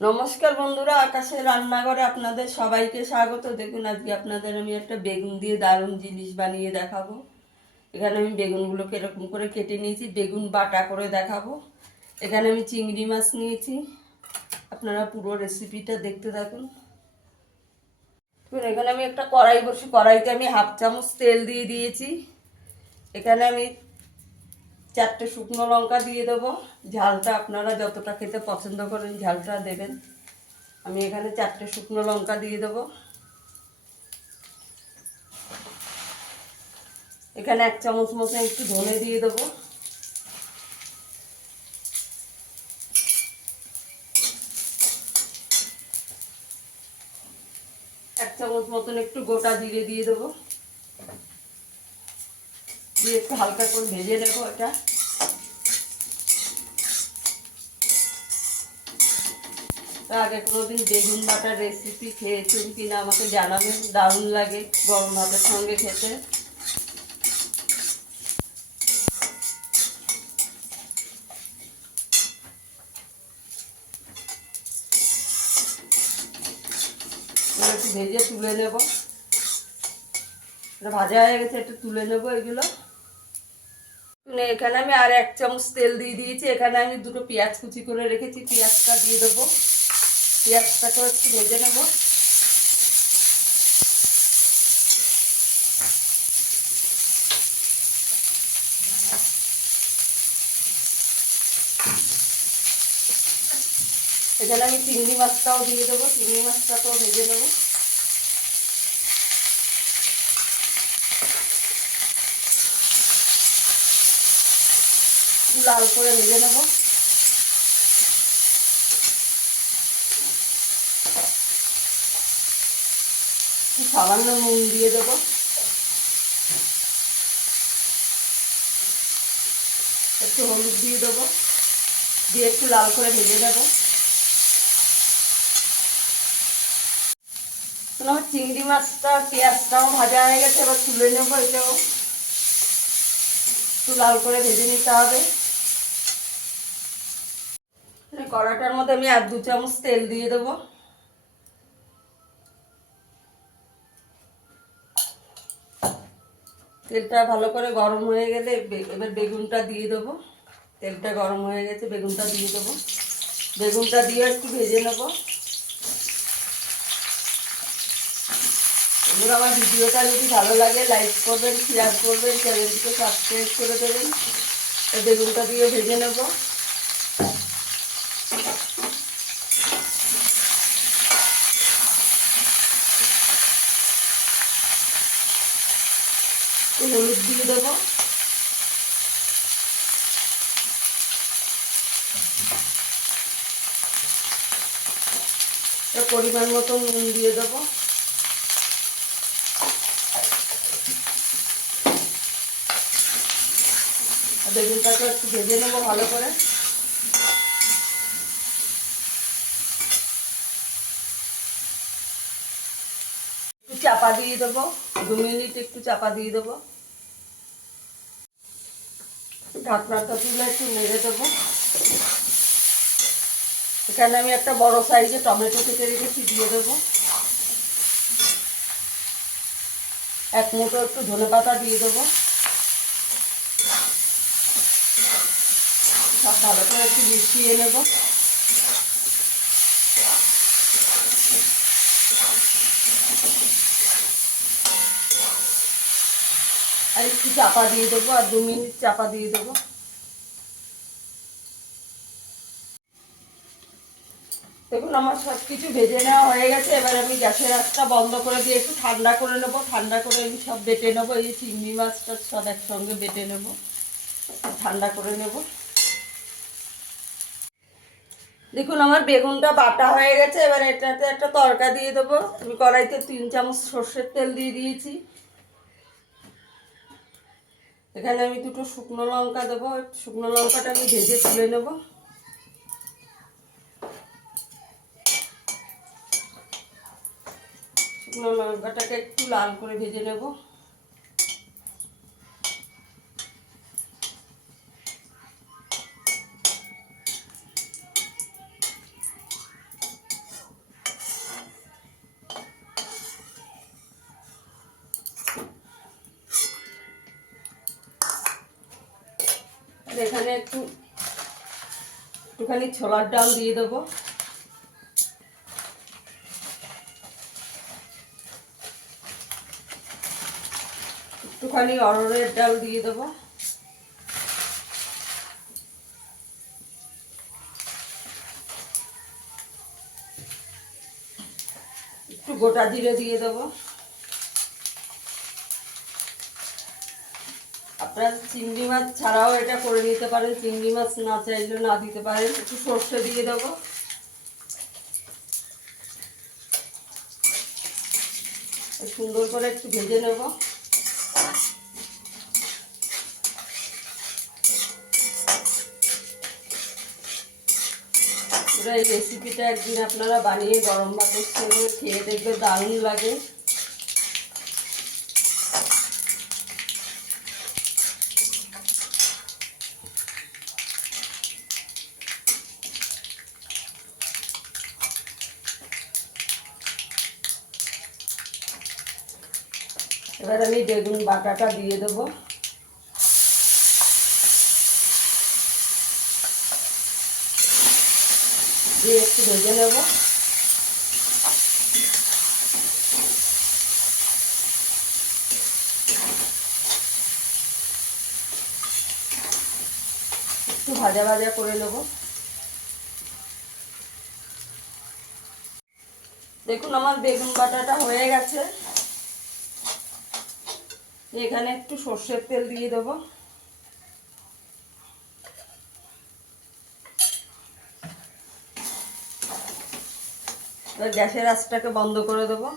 নমস্কার বন্ধুরা, আকাশের রান্নাঘরে আপনাদের সবাইকে স্বাগত। দেখুন আজকে আপনাদের আমি একটা বেগুন দিয়ে দারুণ জিনিস বানিয়ে দেখাবো। এখানে আমি বেগুনগুলোকে এরকম করে কেটে নিয়েছি, বেগুন বাটা করে দেখাবো। এখানে আমি চিংড়ি মাছ নিয়েছি, আপনারা পুরো রেসিপিটা দেখতে থাকুন। এখানে আমি একটা কড়াই বসি, কড়াইতে আমি 1/2 চামচ তেল দিয়ে দিয়েছি। এখানে আমি 4টে শুকনো লঙ্কা দিয়ে দেবো। ঝালটা আপনারা যতটা খেতে পছন্দ করেন ঝালটা দেবেন। আমি এখানে 4টে শুকনো লঙ্কা দিয়ে দেবো। এখানে 1 চামচ মতো একটু ধনে দিয়ে দেবো। এক চামচ মতন একটু গোটা জিরে দিয়ে দেবো, দিয়ে একটু হালকা করে ভেজে নেবো এটা। আগে কোনোদিন বেগুন বাটার রেসিপি খেয়েছেন কিনা আমাকে জানাবেন, দারুণ লাগে গরম ভাতের সঙ্গে খেতে। একটু ভেজে তুলে নেব, এটা ভাজা হয়ে গেছে, একটু তুলে নেবো এগুলো। এখানে আমি আর 1 চামচ তেল দিয়ে দিয়েছি। এখানে আমি 2টো পেঁয়াজ কুচি করে রেখেছি, পেঁয়াজটা দিয়ে দেবো। পেঁয়াজটাকেও একটু ভেজে নেবো। এখানে আমি চিংড়ি মাছটাও দিয়ে দেবো, চিংড়ি মাছটাকেও ভেজে নেবো। লাল করে ভেজে নেবো। সামান্য নুন দিয়ে দেবো, একটু হলুদ দিয়ে দেবো, দিয়ে একটু লাল করে ভেজে নেবো। আমার চিংড়ি মাছটা পেঁয়াজটাও ভাজা হয়ে গেছে, এবার তুলে নেবো। এটাও একটু লাল করে ভেজে নিতে হবে। কড়াটার মধ্যে আমি আর 2 চামচ তেল দিয়ে দেবো। তেলটা ভালো করে গরম হয়ে গেলে এবার বেগুনটা দিয়ে দেবো। তেলটা গরম হয়ে গেছে, বেগুনটা দিয়ে দেবো। বেগুনটা দিয়ে একটু ভেজে নেবো। এবার আমার ভিডিওটা যদি ভালো লাগে লাইক করবেন, শেয়ার করবেন, চ্যানেলটিকে সাবস্ক্রাইব করে দেবেন। বেগুনটা দিয়ে ভেজে নেবো। হলুদ দিয়ে দেবো, পরিমাণ মতো নুন দিয়ে দেবো। বেগুনটাকে একটু ভেজে নেবো ভালো করে। একটু চাপা দিয়ে দেবো, 2 মিনিট একটু চাপা দিয়ে দেবো। ঢাকনাটা তুলে একটু নেড়ে দেবো। এখানে আমি একটা বড় সাইজে টমেটো কেটে রেখেছি, দিয়ে দেবো। 1 মুঠো একটু ধনেপাতা দিয়ে দেবো। সব ভালো করে একটু মিশিয়ে নেব। আর একটু চাপা দিয়ে দেবো, আর 2 মিনিট চাপা দিয়ে দেবো। দেখুন আমার সব কিছু ভেজে নেওয়া হয়ে গেছে। এবার আমি গ্যাসের আঁচটা বন্ধ করে দিয়ে একটু ঠান্ডা করে নেবো। ঠান্ডা করে আমি সব বেটে নেবো। এই চিংড়ি মাছটা সব একসঙ্গে বেটে নেব, ঠান্ডা করে নেব। দেখুন আমার বেগুনটা বাটা হয়ে গেছে। এবার এটাতে একটা তড়কা দিয়ে দেবো। আমি কড়াইতে 3 চামচ সর্ষের তেল দিয়ে দিয়েছি। এখানে আমি 2টো শুকনো লঙ্কা দেবো। শুকনো লঙ্কাটা আমি ভেজে তুলে নেব। শুকনো লঙ্কাটাকে একটু লাল করে ভেজে নেব। আর এখানে একটুখানি ছোলার ডাল দিয়ে দেবো। একটুখানি অরহরের ডাল দিয়ে দেবো। একটু গোটা জিরে দিয়ে দেবো। আপনারা চিংড়ি মাছ ছাড়াও এটা করে নিতে পারেন, চিংড়ি মাছ না চাইলে না দিতে পারেন। একটু সর্ষে দিয়ে দেবো। সুন্দর করে একটু ভেজে নেব। এই রেসিপিটা একদিন আপনারা বানিয়ে গরম ভাতের সঙ্গে খেয়ে দেখবে, দারুণ লাগে। এবার আমি বেগুন বাটাটা দিয়ে দেবো। দিয়ে একটু ভেজে নেব। একটু ভাজা ভাজা করে নেব। দেখুন আমার বেগুন বাটাটা হয়ে গেছে। এখানে একটু সর্ষের তেল দিয়ে দেবো। এবার গ্যাসের আঁচটাকে বন্ধ করে দেবো।